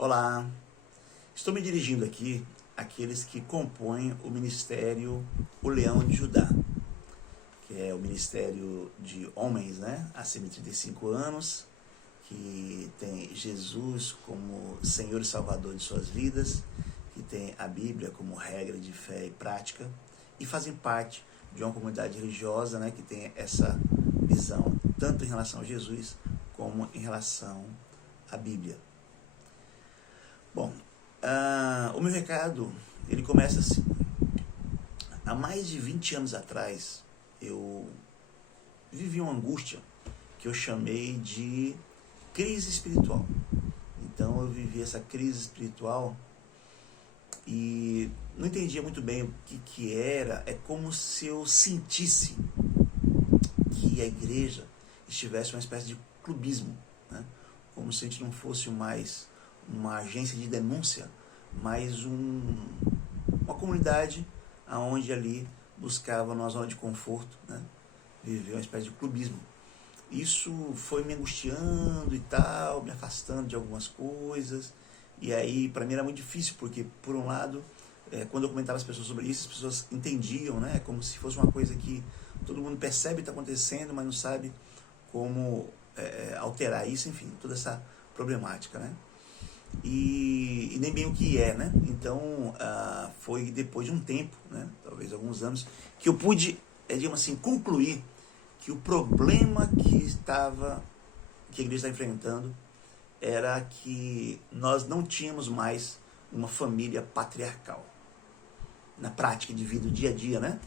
Olá, estou me dirigindo aqui àqueles que compõem o ministério O Leão de Judá, que é o ministério de homens, acima de 35 anos, que tem Jesus como Senhor e Salvador de suas vidas, que tem a Bíblia como regra de fé e prática, e fazem parte de uma comunidade religiosa, que tem essa visão tanto em relação a Jesus como em relação à Bíblia. Bom, o meu recado, ele começa assim. Há mais de 20 anos atrás, eu vivi uma angústia que eu chamei de crise espiritual. Então eu vivi essa crise espiritual e não entendia muito bem o que era. É como se eu sentisse que a igreja estivesse uma espécie de clubismo, como se a gente não fosse mais uma agência de denúncia, mas uma comunidade onde ali buscava uma zona de conforto, viver uma espécie de clubismo. Isso foi me angustiando e tal, me afastando de algumas coisas, e aí para mim era muito difícil, porque por um lado, quando eu comentava às pessoas sobre isso, as pessoas entendiam, como se fosse uma coisa que todo mundo percebe que está acontecendo, mas não sabe como alterar isso, enfim, toda essa problemática, E nem bem o que é, Então, foi depois de um tempo, talvez alguns anos, que eu pude, digamos assim, concluir que o problema que a igreja está enfrentando era que nós não tínhamos mais uma família patriarcal. Na prática de vida, do dia a dia,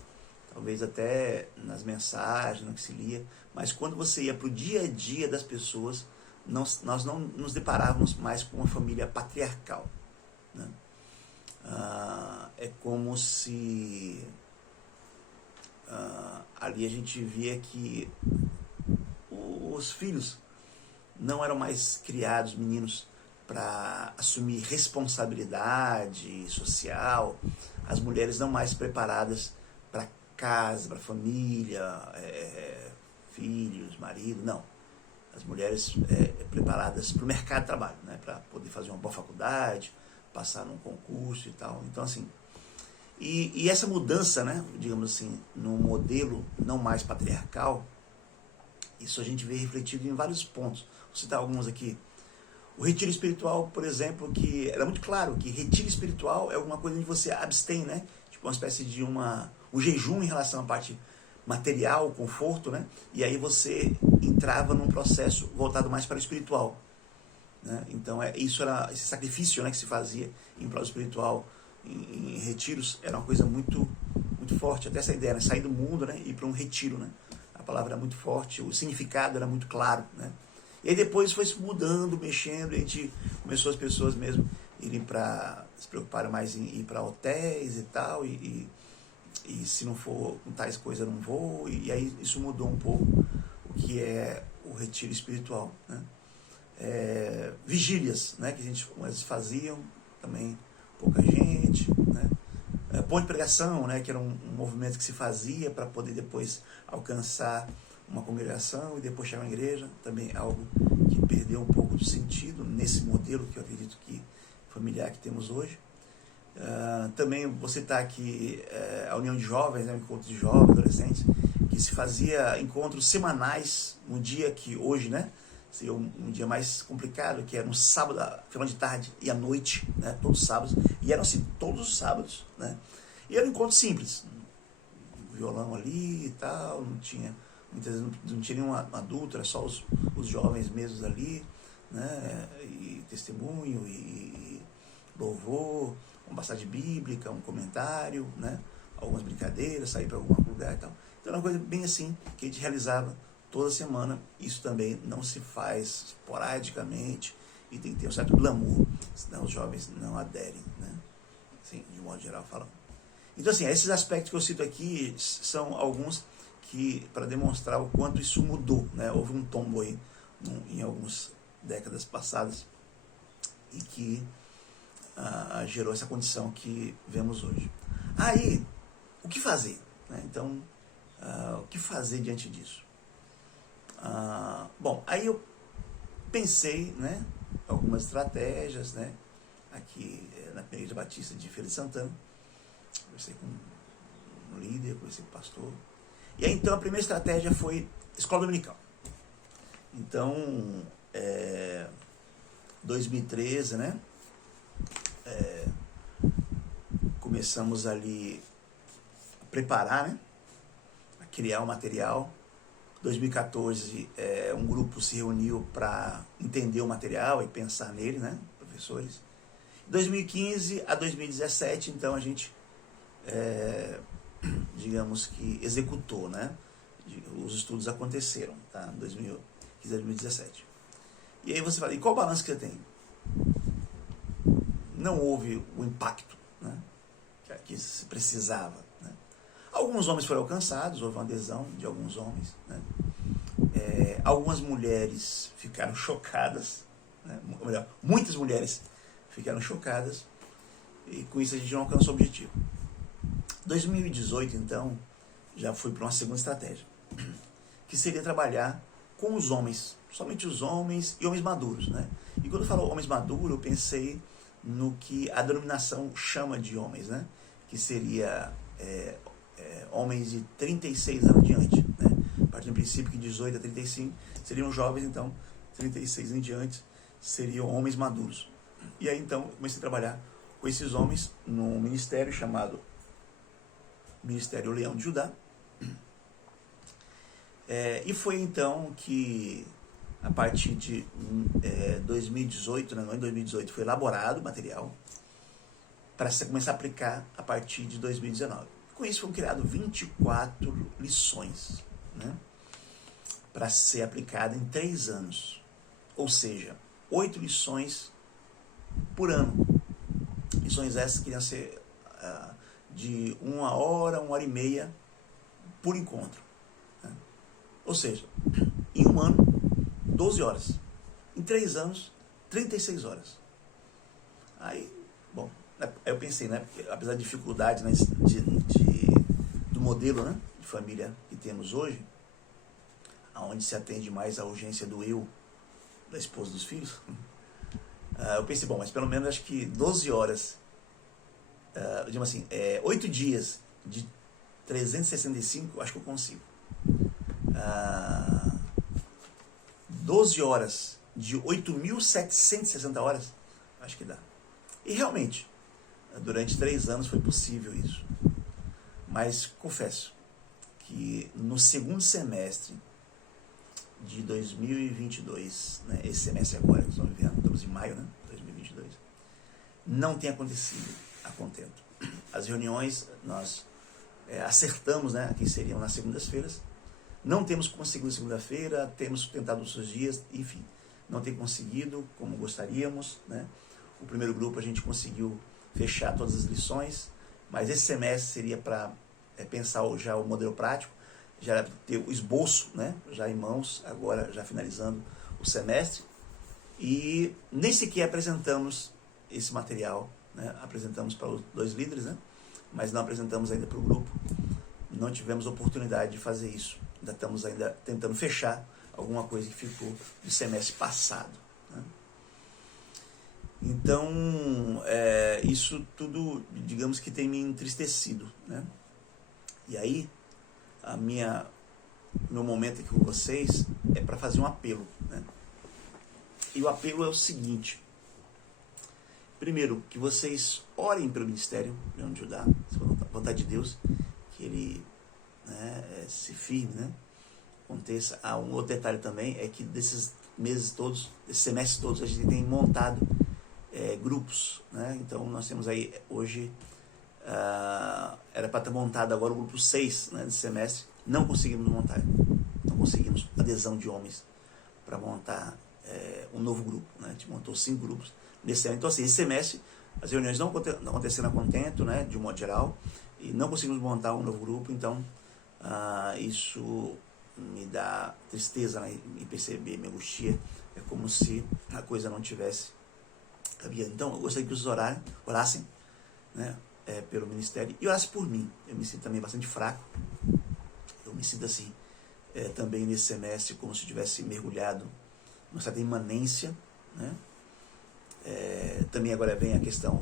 Talvez até nas mensagens, no que se lia, mas quando você ia para o dia a dia das pessoas, nós não nos deparávamos mais com uma família patriarcal. É como se ali a gente via que os filhos não eram mais criados, meninos, para assumir responsabilidade social, as mulheres não mais preparadas para casa, para família, filhos, marido, não. As mulheres preparadas para o mercado de trabalho, para poder fazer uma boa faculdade, passar num concurso e tal. Então, assim, e essa mudança, digamos assim, num modelo não mais patriarcal, isso a gente vê refletido em vários pontos. Vou citar alguns aqui. O retiro espiritual, por exemplo, que era muito claro que retiro espiritual é alguma coisa onde você abstém, Tipo uma espécie de um jejum em relação à parte material, conforto, E aí você entrava num processo voltado mais para o espiritual, Então isso era esse sacrifício, que se fazia em prol espiritual em retiros era uma coisa muito muito forte. Até essa ideia, sair do mundo, e ir para um retiro, A palavra era muito forte, o significado era muito claro, E aí depois foi se mudando, mexendo, e a gente começou as pessoas mesmo irem para se preocuparem mais em ir para hotéis e tal, e se não for com tais coisas eu não vou, e aí isso mudou um pouco o que é o retiro espiritual, vigílias, que a gente faziam também, pouca gente, ponto de pregação, que era um movimento que se fazia para poder depois alcançar uma congregação e depois chegar à igreja, também algo que perdeu um pouco do sentido nesse modelo que eu acredito que familiar que temos hoje. Também você está aqui a União de Jovens, um encontro de jovens, adolescentes, que se fazia encontros semanais, no dia que hoje, seria um dia mais complicado, que era no sábado, final de tarde e à noite, todos os sábados, e eram assim, todos os sábados, e era um encontro simples, um violão ali e tal, muitas vezes não tinha nenhum adulto, era só os jovens mesmos ali, e testemunho, e louvor, uma passagem bíblica, um comentário, algumas brincadeiras, sair para algum lugar e tal. Então era uma coisa bem assim, que a gente realizava toda semana. Isso também não se faz esporadicamente e tem que ter um certo glamour, senão os jovens não aderem, assim, de um modo geral falando. Então, assim, esses aspectos que eu cito aqui são alguns que, para demonstrar o quanto isso mudou, houve um tombo aí em algumas décadas passadas e que gerou essa condição que vemos hoje. Aí, o que fazer? Então, o que fazer diante disso? Bom, aí eu pensei, algumas estratégias, né? Aqui na Igreja Batista de Feira de Santana. Conversei com um líder, conversei com o pastor. E aí então a primeira estratégia foi escola dominical. Então, 2013, né? Começamos ali a preparar, né? A criar o material. 2014, um grupo se reuniu para entender o material e pensar nele, né? Professores. 2015 a 2017, então a gente, digamos que executou, né? Os estudos aconteceram, tá? 2015 a 2017. E aí você fala, e qual o balanço que você tem? Não houve o impacto, né? Que se precisava, né? Alguns homens foram alcançados, houve uma adesão de alguns homens, né? Algumas mulheres ficaram chocadas, né? Ou melhor, muitas mulheres ficaram chocadas, e com isso a gente não alcançou o objetivo. 2018, então, já fui para uma segunda estratégia, que seria trabalhar com os homens, somente os homens e homens maduros, né? E quando eu falo homens maduros, eu pensei no que a denominação chama de homens, né? Que seria homens de 36 anos em diante, né? A partir do princípio que 18 a 35 seriam jovens, então 36 em diante seriam homens maduros. E aí então comecei a trabalhar com esses homens num ministério chamado Ministério Leão de Judá. E foi então que a partir de 2018, né, no ano de 2018, foi elaborado o material para começar a aplicar a partir de 2019. Com isso foram criadas 24 lições, né, para ser aplicada em 3 anos. Ou seja, 8 lições por ano. Lições essas que iam ser de 1 hora, 1 hora e meia por encontro. Né? Ou seja, em um ano, 12 horas. Em 3 anos, 36 horas. Aí, bom, eu pensei, né? Porque, apesar da dificuldade, né, do modelo, né, de família que temos hoje, onde se atende mais à urgência do eu, da esposa, dos filhos, eu pensei, bom, mas pelo menos acho que 12 horas, digamos assim, 8 dias de 365, acho que eu consigo. 12 horas de 8.760 horas, acho que dá. E realmente, durante 3 anos foi possível isso. Mas confesso que no segundo semestre de 2022, né, esse semestre agora, estamos em maio, né, 2022, não tem acontecido a contento. As reuniões nós acertamos, né, que seriam nas segundas-feiras. Não temos conseguido segunda-feira, temos tentado outros dias, enfim, não tem conseguido como gostaríamos, né? O primeiro grupo a gente conseguiu fechar todas as lições, mas esse semestre seria para pensar já o modelo prático, já ter o esboço, né, já em mãos, agora já finalizando o semestre, e nem sequer apresentamos esse material, né? Apresentamos para os 2 líderes, né? Mas não apresentamos ainda para o grupo, não tivemos oportunidade de fazer isso, ainda estamos ainda tentando fechar alguma coisa que ficou do semestre passado, né? Então, isso tudo, digamos que tem me entristecido, né? E aí, meu momento aqui com vocês é para fazer um apelo, né? E o apelo é o seguinte: primeiro, que vocês orem pelo Ministério Leão de Judá, se for a vontade de Deus, que ele, né, se firme, né, aconteça. Um outro detalhe também é que desses meses todos, desses semestres todos, a gente tem montado grupos, né? Então nós temos aí hoje, era para estar montado agora o grupo 6, né, desse semestre, não conseguimos montar, não conseguimos adesão de homens para montar um novo grupo, né? A gente montou 5 grupos nesse ano. Então assim, esse semestre as reuniões não aconteceram a contento, né, de um modo geral, e não conseguimos montar um novo grupo. Então isso me dá tristeza, né, me perceber, me angustia. É como se a coisa não tivesse caminhando. Então eu gostaria que vocês orassem, né, pelo ministério, e orassem por mim. Eu me sinto também bastante fraco, eu me sinto assim também nesse semestre como se eu tivesse mergulhado numa certa imanência, né? Também agora vem a questão,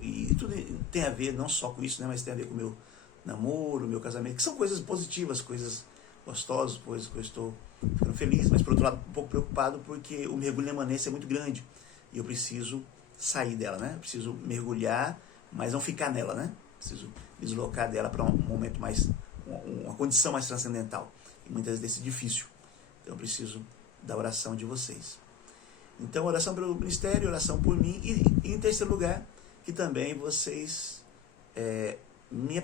e tudo tem a ver não só com isso, né, mas tem a ver com o meu namoro, meu casamento, que são coisas positivas, coisas gostosas, coisas que eu estou ficando feliz, mas por outro lado um pouco preocupado porque o mergulho na emanência é muito grande e eu preciso sair dela, né? Eu preciso mergulhar, mas não ficar nela, né? Preciso deslocar dela para um momento mais, uma condição mais transcendental. E muitas vezes é difícil. Então eu preciso da oração de vocês. Então, oração pelo ministério, oração por mim. E em terceiro lugar, que também vocês me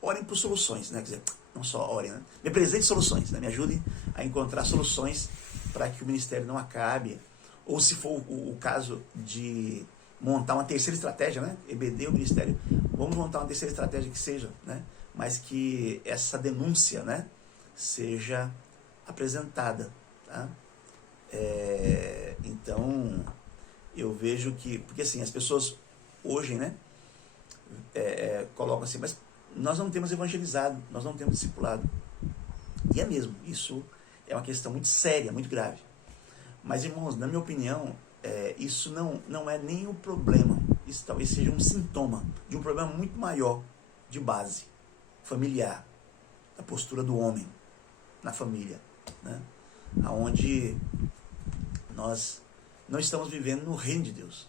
orem por soluções, né? Quer dizer, não só orem, né? Me apresentem soluções, né? Me ajudem a encontrar soluções para que o ministério não acabe. Ou se for o caso de montar uma terceira estratégia, né? EBD, o ministério, vamos montar uma terceira estratégia que seja, né? Mas que essa denúncia, né, seja apresentada, tá? Então, eu vejo que, porque assim, as pessoas hoje, né, colocam assim, mas nós não temos evangelizado, nós não temos discipulado. E é mesmo, isso é uma questão muito séria, muito grave. Mas, irmãos, na minha opinião, isso não é nem o problema, isso talvez seja um sintoma de um problema muito maior, de base, familiar, da postura do homem na família, né? Onde nós não estamos vivendo no reino de Deus,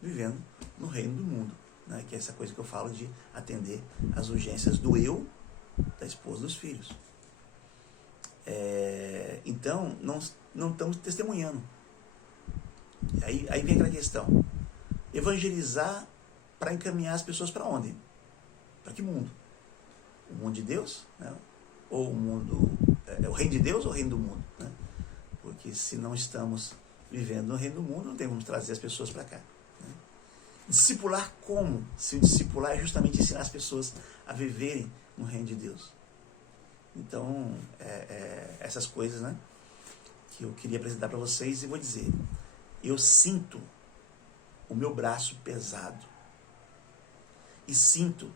vivendo no reino do mundo, né? Que é essa coisa que eu falo de atender às urgências do eu, da esposa, dos filhos. Então, não estamos testemunhando. Aí vem aquela questão, evangelizar para encaminhar as pessoas para onde? Para que mundo? O mundo de Deus, né? Ou o mundo, o reino de Deus ou o reino do mundo, né? Porque se não estamos vivendo no reino do mundo, não temos que trazer as pessoas para cá, né? Discipular como? Se o discipular é justamente ensinar as pessoas a viverem no reino de Deus. Então, essas coisas, né, que eu queria apresentar para vocês, e vou dizer, eu sinto o meu braço pesado e sinto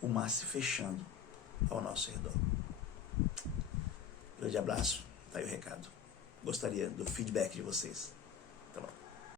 o mar se fechando ao nosso redor. Grande abraço, tá aí o recado. Gostaria do feedback de vocês.